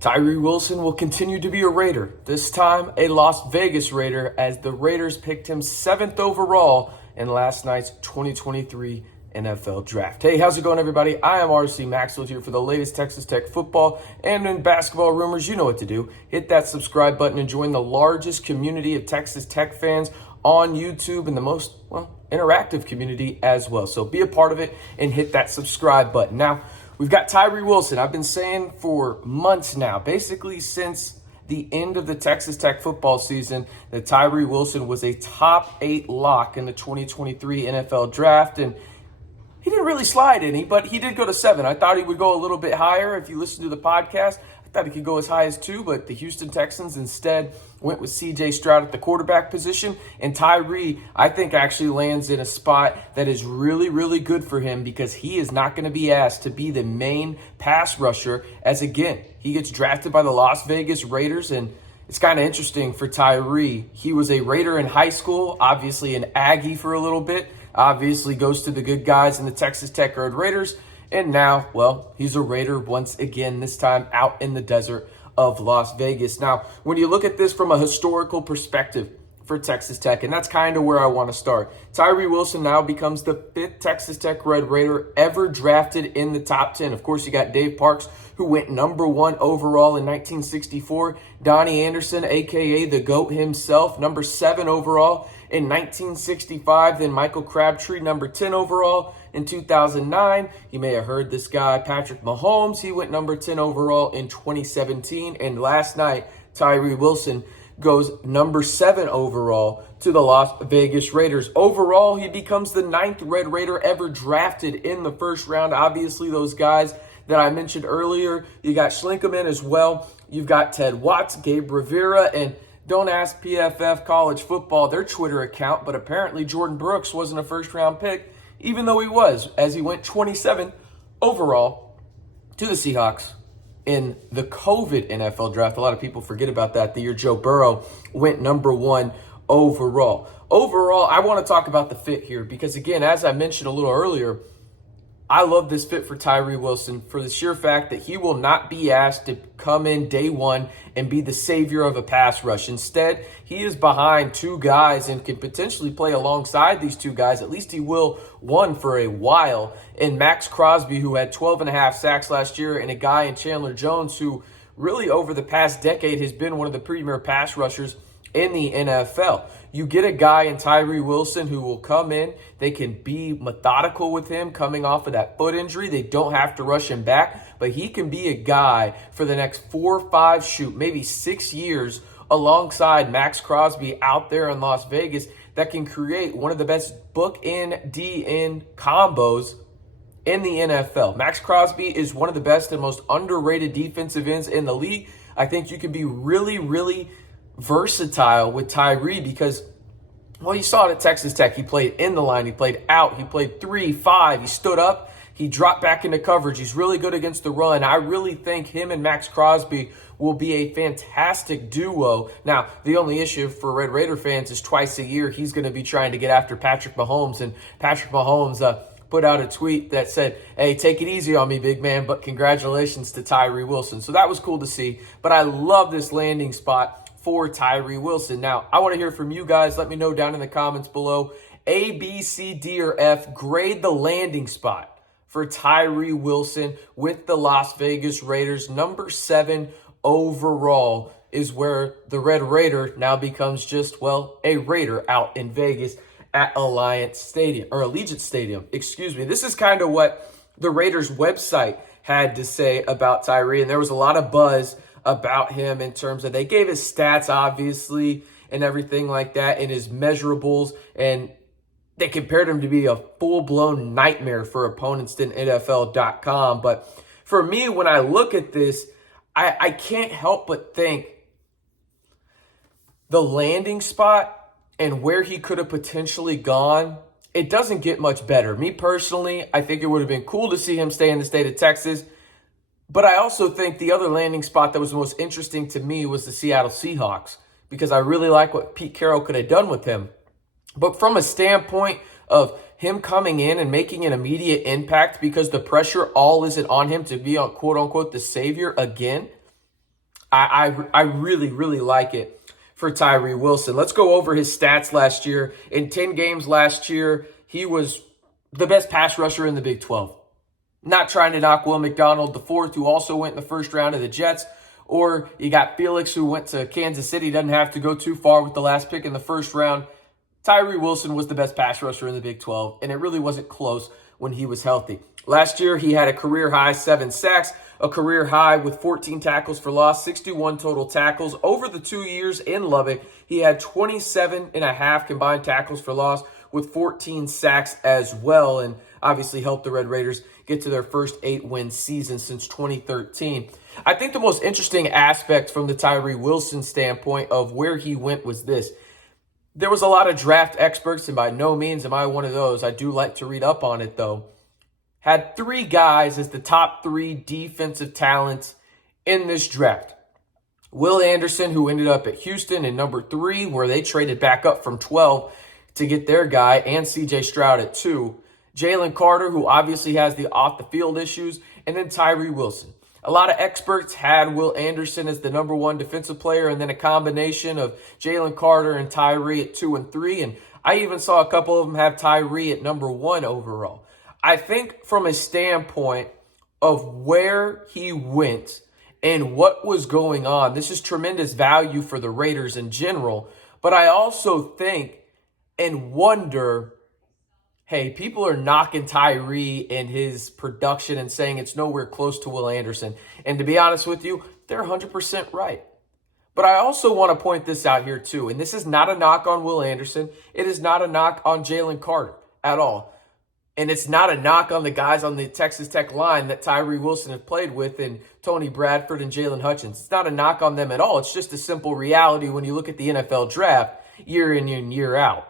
Tyree Wilson will continue to be a Raider, this time a Las Vegas Raider, as the Raiders picked him 7th overall in last night's 2023 NFL Draft. Hey, how's it going, everybody? I am RC Maxfield here for the latest Texas Tech football and in basketball rumors. You know what to do. Hit that subscribe button and join the largest community of Texas Tech fans on YouTube and the most, interactive community as well. So be a part of it and hit that subscribe button. Now, we've got Tyree Wilson. I've been saying for months now, basically since the end of the Texas Tech football season, that Tyree Wilson was a top 8 lock in the 2023 NFL Draft, and he didn't really slide any, but he did go to 7. I thought he would go a little bit higher. If you listen to the podcast, I thought he could go as high as 2, but the Houston Texans instead went with C.J. Stroud at the quarterback position. And Tyree, I think, actually lands in a spot that is really, really good for him because he is not going to be asked to be the main pass rusher as, again, he gets drafted by the Las Vegas Raiders. And it's kind of interesting for Tyree. He was a Raider in high school, obviously an Aggie for a little bit, obviously goes to the good guys in the Texas Tech Red Raiders. And now, he's a Raider once again, this time out in the desert of Las Vegas. Now, when you look at this from a historical perspective for Texas Tech, and that's kind of where I want to start, Tyree Wilson now becomes the 5th Texas Tech Red Raider ever drafted in the top 10. Of course, you got Dave Parks, who went number 1 overall in 1964. Donnie Anderson, a.k.a. the GOAT himself, number 7 overall in 1965. Then Michael Crabtree, number 10 overall in 2009. You may have heard this guy, Patrick Mahomes. He went number 10 overall in 2017. And last night, Tyree Wilson goes number 7 overall to the Las Vegas Raiders. Overall, he becomes the 9th Red Raider ever drafted in the first round. Obviously, those guys that I mentioned earlier, you got Schlinkerman as well. You've got Ted Watts, Gabe Rivera, and don't ask PFF College Football, their Twitter account, but apparently Jordan Brooks wasn't a first-round pick, even though he was, as he went 27th overall to the Seahawks in the COVID NFL Draft. A lot of people forget about that. The year Joe Burrow went number 1 overall. Overall, I want to talk about the fit here because, again, as I mentioned a little earlier, I love this fit for Tyree Wilson for the sheer fact that he will not be asked to come in day one and be the savior of a pass rush. Instead, he is behind 2 guys and can potentially play alongside these 2 guys. At least he will, one for a while. And Max Crosby, who had 12.5 sacks last year, and a guy in Chandler Jones, who really over the past decade has been one of the premier pass rushers in the NFL. You get a guy in Tyree Wilson who will come in. They can be methodical with him coming off of that foot injury. They don't have to rush him back, but he can be a guy for the next 4, 5, maybe 6 years alongside Max Crosby out there in Las Vegas that can create one of the best book-end, D-end combos in the NFL. Max Crosby is one of the best and most underrated defensive ends in the league. I think you can be really, really versatile with Tyree because, you saw it at Texas Tech. He played in the line, he played out, he played 3, 5, he stood up, he dropped back into coverage. He's really good against the run. I really think him and Max Crosby will be a fantastic duo. Now, the only issue for Red Raider fans is twice a year he's going to be trying to get after Patrick Mahomes, and Patrick Mahomes put out a tweet that said, "Hey, take it easy on me, big man, but congratulations to Tyree Wilson." So that was cool to see, but I love this landing spot for Tyree Wilson. Now, I want to hear from you guys. Let me know down in the comments below. A, B, C, D, or F, grade the landing spot for Tyree Wilson with the Las Vegas Raiders. Number 7 overall is where the Red Raider now becomes just, a Raider out in Vegas at Allegiant Stadium. This is kind of what the Raiders website had to say about Tyree, and there was a lot of buzz about him in terms of they gave his stats, obviously, and everything like that, and his measurables, and they compared him to be a full-blown nightmare for opponents in NFL.com. But for me, when I look at this, I can't help but think the landing spot and where he could have potentially gone, it doesn't get much better. Me personally, I think it would have been cool to see him stay in the state of Texas. But I also think the other landing spot that was most interesting to me was the Seattle Seahawks because I really like what Pete Carroll could have done with him. But from a standpoint of him coming in and making an immediate impact because the pressure all isn't on him to be on quote-unquote the savior again, I really, really like it for Tyree Wilson. Let's go over his stats last year. In 10 games last year, he was the best pass rusher in the Big 12. Not trying to knock Will McDonald IV, who also went in the first round of the Jets, or you got Felix, who went to Kansas City, doesn't have to go too far with the last pick in the first round. Tyree Wilson was the best pass rusher in the Big 12, and it really wasn't close when he was healthy. Last year, he had a career-high 7 sacks, a career-high with 14 tackles for loss, 61 total tackles. Over the 2 years in Lubbock, he had 27 and a half combined tackles for loss with 14 sacks as well, and obviously helped the Red Raiders get to their first 8-win season since 2013. I think the most interesting aspect from the Tyree Wilson standpoint of where he went was this. There was a lot of draft experts, and by no means am I one of those. I do like to read up on it, though. Had 3 guys as the top 3 defensive talents in this draft. Will Anderson, who ended up at Houston in number 3, where they traded back up from 12 to get their guy, and C.J. Stroud at 2. Jalen Carter, who obviously has the off-the-field issues, and then Tyree Wilson. A lot of experts had Will Anderson as the number 1 defensive player, and then a combination of Jalen Carter and Tyree at 2 and 3, and I even saw a couple of them have Tyree at number 1 overall. I think from a standpoint of where he went and what was going on, this is tremendous value for the Raiders in general, but I also think and wonder, hey, people are knocking Tyree and his production and saying it's nowhere close to Will Anderson. And to be honest with you, they're 100% right. But I also want to point this out here too, and this is not a knock on Will Anderson. It is not a knock on Jalen Carter at all. And it's not a knock on the guys on the Texas Tech line that Tyree Wilson have played with, and Tony Bradford and Jalen Hutchins. It's not a knock on them at all. It's just a simple reality when you look at the NFL draft year in and year out.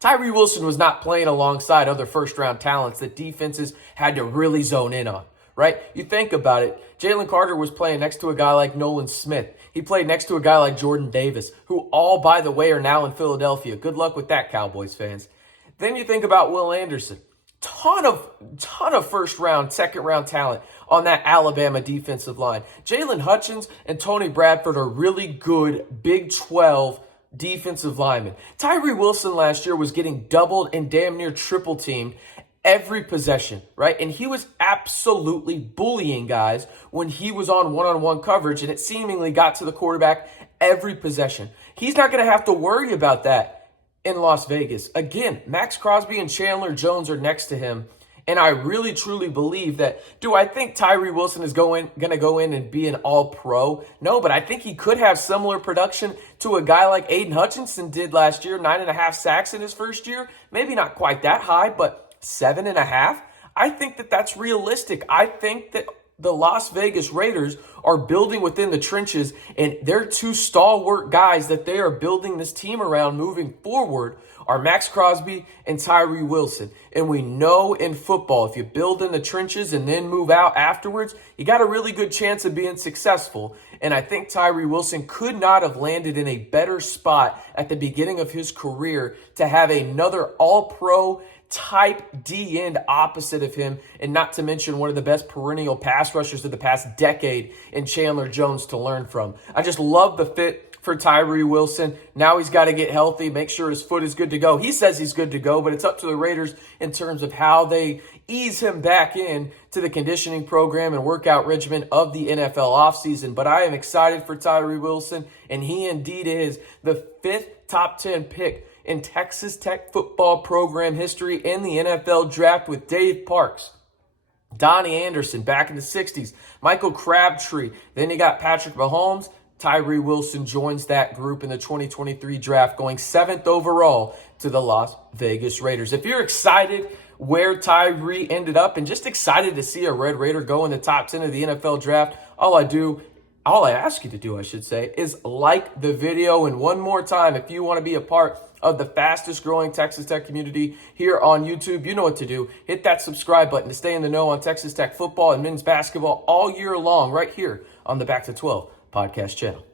Tyree Wilson was not playing alongside other first-round talents that defenses had to really zone in on, right? You think about it. Jalen Carter was playing next to a guy like Nolan Smith. He played next to a guy like Jordan Davis, who all, by the way, are now in Philadelphia. Good luck with that, Cowboys fans. Then you think about Will Anderson. Ton of first-round, second-round talent on that Alabama defensive line. Jalen Hutchins and Tony Bradford are really good Big 12 defensive linemen. Tyree Wilson last year was getting doubled and damn near triple teamed every possession, right? And he was absolutely bullying guys when he was on one-on-one coverage, and it seemingly got to the quarterback every possession. He's not going to have to worry about that in Las Vegas. Again, Max Crosby and Chandler Jones are next to him, and I really, truly believe that. Do I think Tyree Wilson is going to go in and be an all-pro? No, but I think he could have similar production to a guy like Aiden Hutchinson did last year, 9.5 sacks in his first year. Maybe not quite that high, but 7.5. I think that that's realistic. I think that the Las Vegas Raiders are building within the trenches, and their 2 stalwart guys that they are building this team around moving forward are Max Crosby and Tyree Wilson. And we know in football, if you build in the trenches and then move out afterwards, you got a really good chance of being successful. And I think Tyree Wilson could not have landed in a better spot at the beginning of his career to have another all-pro type D end opposite of him, and not to mention one of the best perennial pass rushers of the past decade in Chandler Jones to learn from. I just love the fit for Tyree Wilson. Now he's got to get healthy, make sure his foot is good to go. He says he's good to go, but it's up to the Raiders in terms of how they ease him back in to the conditioning program and workout regimen of the NFL offseason. But I am excited for Tyree Wilson, and he indeed is the 5th top 10 pick in Texas Tech football program history in the NFL draft, with Dave Parks, Donnie Anderson back in the 60s, Michael Crabtree. Then you got Patrick Mahomes. Tyree Wilson joins that group in the 2023 draft, going 7th overall to the Las Vegas Raiders. If you're excited where Tyree ended up and just excited to see a Red Raider go in the top 10 of the NFL draft, all I ask you to do, is like the video. And one more time, if you want to be a part of the fastest growing Texas Tech community here on YouTube, you know what to do. Hit that subscribe button to stay in the know on Texas Tech football and men's basketball all year long right here on the Back to 12 podcast channel.